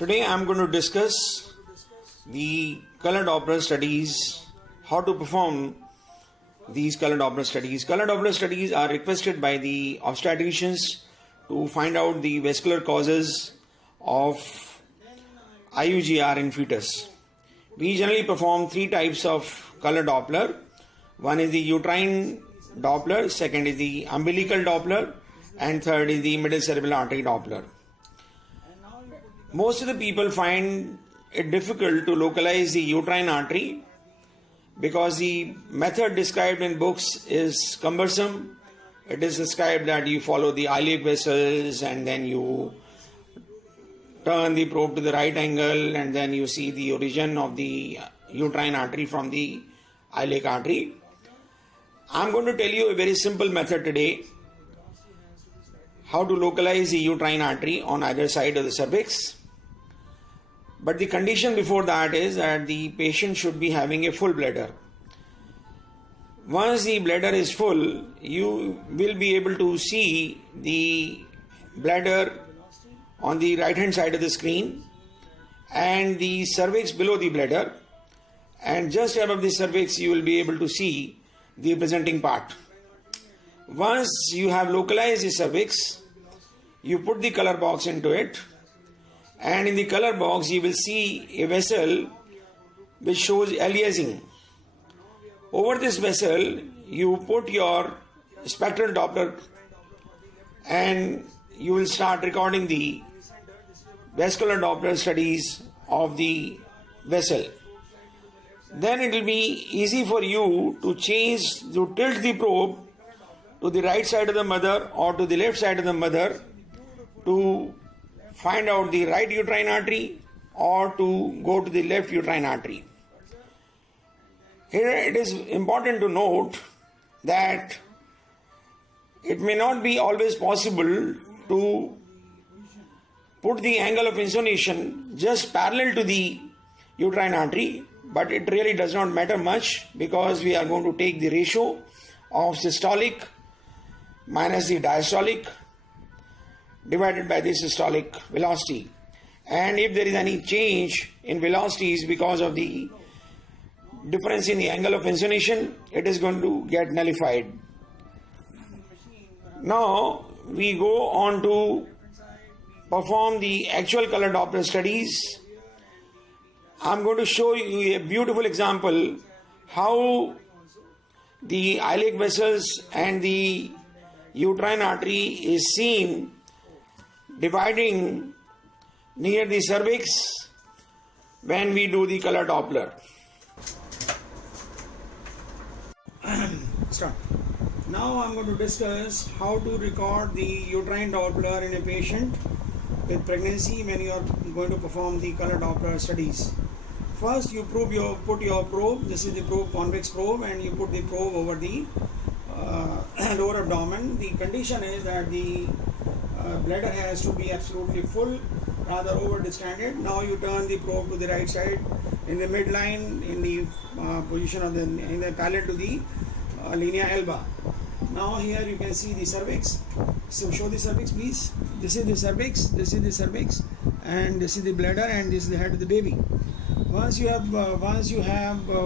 Today I am going to discuss the color Doppler studies, how to perform these color Doppler studies. Color Doppler studies are requested by the obstetricians to find out the vascular causes of IUGR in fetus. We generally perform three types of color Doppler. One is the uterine Doppler, second is the umbilical Doppler, and third is the middle cerebral artery Doppler. Most of the people find it difficult to localize the uterine artery because the method described in books is cumbersome. It is described that you follow the iliac vessels and then you turn the probe to the right angle and then you see the origin of the uterine artery from the iliac artery. I am going to tell you a very simple method today, how to localize the uterine artery on either side of the cervix. But the condition before that is that the patient should be having a full bladder. Once the bladder is full, you will be able to see the bladder on the right hand side of the screen and the cervix below the bladder, and just above the cervix you will be able to see the presenting part. Once you have localized the cervix, you put the color box into it, and in the color box you will see a vessel which shows aliasing. Over this vessel you put your spectral Doppler and you will start recording the vascular Doppler studies of the vessel. Then it will be easy for you to tilt the probe to the right side of the mother or to the left side of the mother to find out the right uterine artery or to go to the left uterine artery. Here it is important to note that it may not be always possible to put the angle of insonation just parallel to the uterine artery, but it really does not matter much because we are going to take the ratio of systolic minus the diastolic divided by the systolic velocity, and if there is any change in velocities because of the difference in the angle of insonation, it is going to get nullified. Now we go on to perform the actual color Doppler studies. I am going to show you a beautiful example how the iliac vessels and the uterine artery is seen dividing near the cervix when we do the color Doppler. Start. Now I am going to discuss how to record the uterine Doppler in a patient with pregnancy when you are going to perform the color Doppler studies. First you put your probe, this is the probe, convex probe, and you put the probe over the lower abdomen. The condition is that the bladder has to be absolutely full, rather over distended. Now you turn the probe to the right side in the midline, in the position of in the parallel to the linea alba. Now here you can see the cervix. So show the cervix please. This is the cervix, this is the cervix, and this is the bladder, and this is the head of the baby. Once you have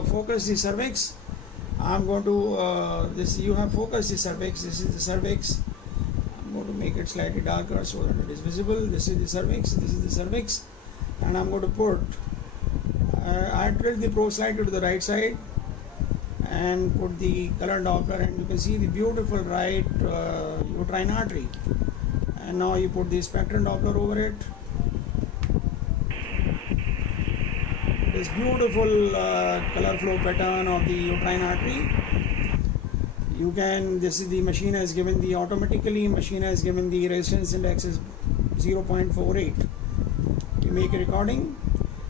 focused the cervix, I'm going to you have focused the cervix. This is the cervix. I'm going to make it slightly darker so that it is visible. This is the cervix. This is the cervix, and I'm going to put. I tilt the probe slightly to the right side and put the color Doppler, and you can see the beautiful right uterine artery. And now you put the spectral Doppler over it. This beautiful color flow pattern of the uterine artery. You can, this is the machine has given the resistance index is 0.48. You make a recording.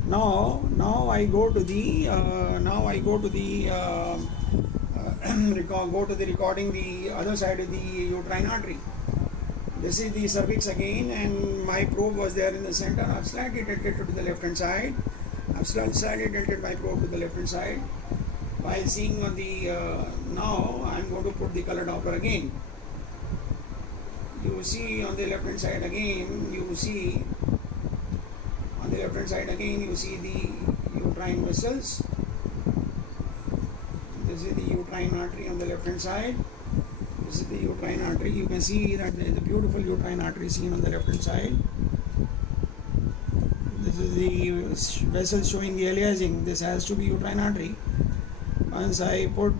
Now I go to the recording the other side of the uterine artery. This is the cervix again, and my probe was there in the center. I've slightly tilted to the left hand side. I've slightly tilted my probe to the left hand side. While seeing on the now I'm going to put the color Doppler again. You see on the left hand side again, you see on the left hand side again you see the uterine vessels. This is the uterine artery on the left hand side. This is the uterine artery. You can see that there is a beautiful uterine artery seen on the left hand side. This is the vessel showing the aliasing. This has to be uterine artery. Once I put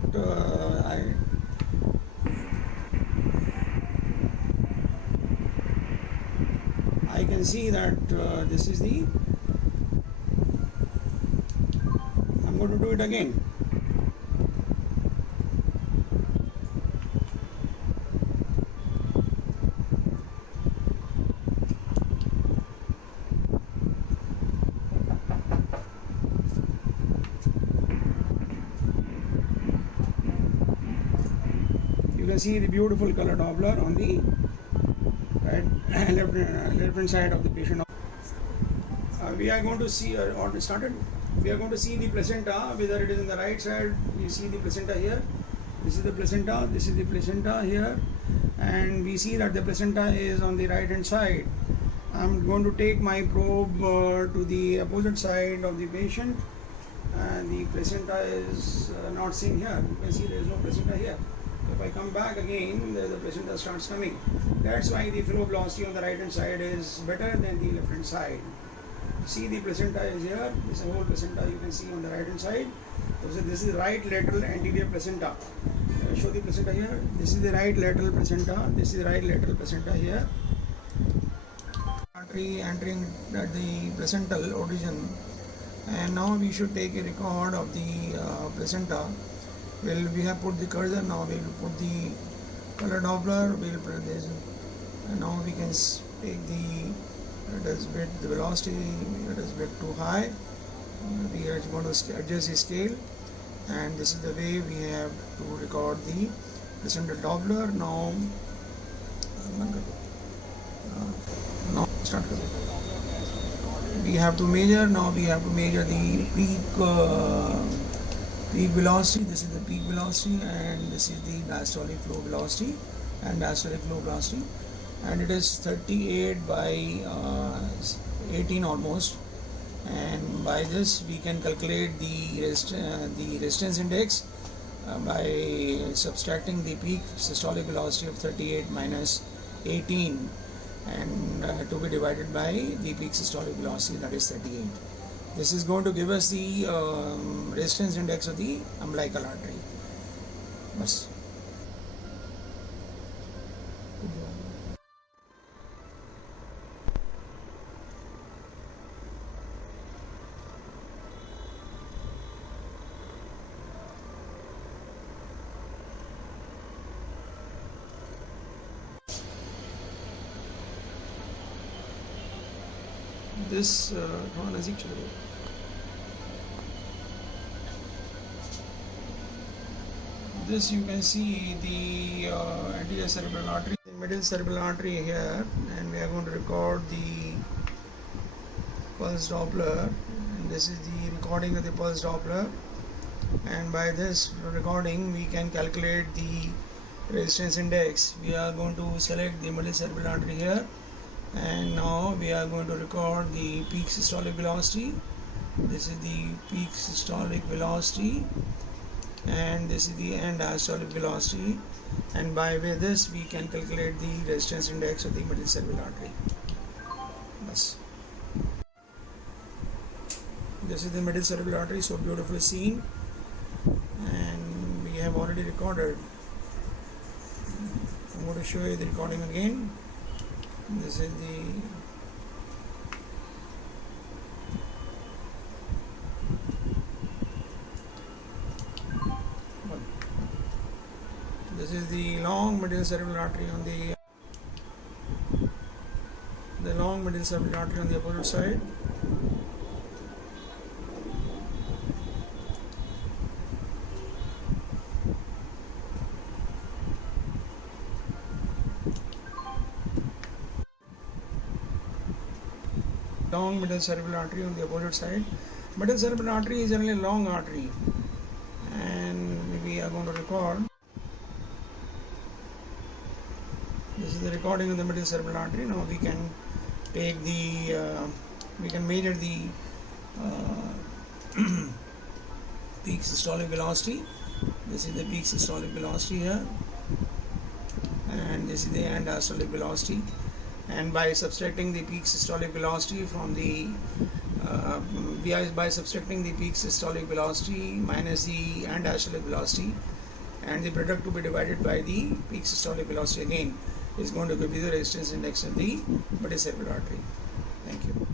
I can see that this is the. I'm going to do it again. You can see the beautiful color Doppler on the left hand side of the patient. We are going to see, or started. We are going to see the placenta, whether it is in the right side. You see the placenta here. This is the placenta. This is the placenta here, and we see that the placenta is on the right hand side. I'm going to take my probe to the opposite side of the patient, and the placenta is not seen here. You can see there is no placenta here. If I come back again, the placenta starts coming. That's why the flow velocity on the right hand side is better than the left hand side. See, the placenta is here. This is a whole placenta you can see on the right hand side. So this is right lateral anterior placenta. Show the placenta here. This is the right lateral placenta. This is the right lateral placenta here. Artery entering at the placental origin. And now we should take a record of the placenta. Well, we have put the cursor. Now we will put the color Doppler. We will put this. And now we can take the the velocity. It is a bit too high. We are going to adjust the scale, and this is the way we have to record the placental Doppler. Now start. We have to measure. Now we have to measure the peak velocity. This is the peak velocity, and this is the diastolic flow velocity and diastolic flow velocity, and it is 38 by 18 almost. And by this we can calculate the resistance index by subtracting the peak systolic velocity of 38 minus 18, and to be divided by the peak systolic velocity, that is 38. This is going to give us the resistance index of the umbilical artery. Bas. This this you can see the anterior cerebral artery, the middle cerebral artery here, and we are going to record the pulse Doppler, and this is the recording of the pulse Doppler, and by this recording we can calculate the resistance index. We are going to select the middle cerebral artery here, and now we are going to record the peak systolic velocity. This is the peak systolic velocity, and this is the end diastolic velocity, and by way this we can calculate the resistance index of the middle cerebral artery. Bas. This is the middle cerebral artery, so beautifully seen, and we have already recorded. I'm going to show you the recording again. This is the long middle cerebral artery on the long middle cerebral artery on the opposite side. Long middle cerebral artery on the opposite side. Middle cerebral artery is generally a long artery, and we are going to record. This is the recording of the middle cerebral artery. Now we can take the we can measure the peak systolic velocity. This is the peak systolic velocity here, and this is the end diastolic velocity. And by subtracting the peak systolic velocity from the by subtracting the peak systolic velocity minus the end diastolic velocity, and the product to be divided by the peak systolic velocity again, is going to give you the resistance index of the vertebral artery. Thank you.